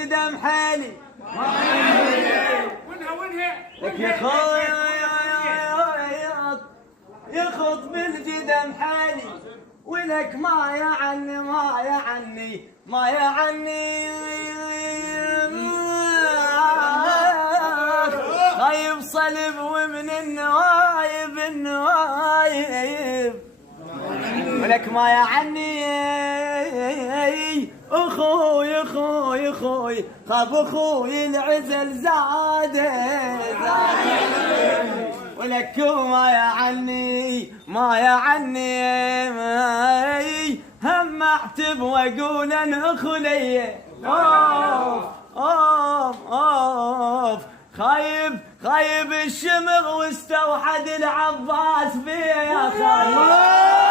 الجدم حالي وينها لك يا خويا يخط بالجدم حالي ولك ما يعني ما يعني خايب صلب ومن النوايب ولك ما يعني اخوي خاف اخوي العزل زاد ولك ما يعني هم اعتب واقول ان اخلي اوف خايب الشمغ واستوحد العباس فيه يا خايب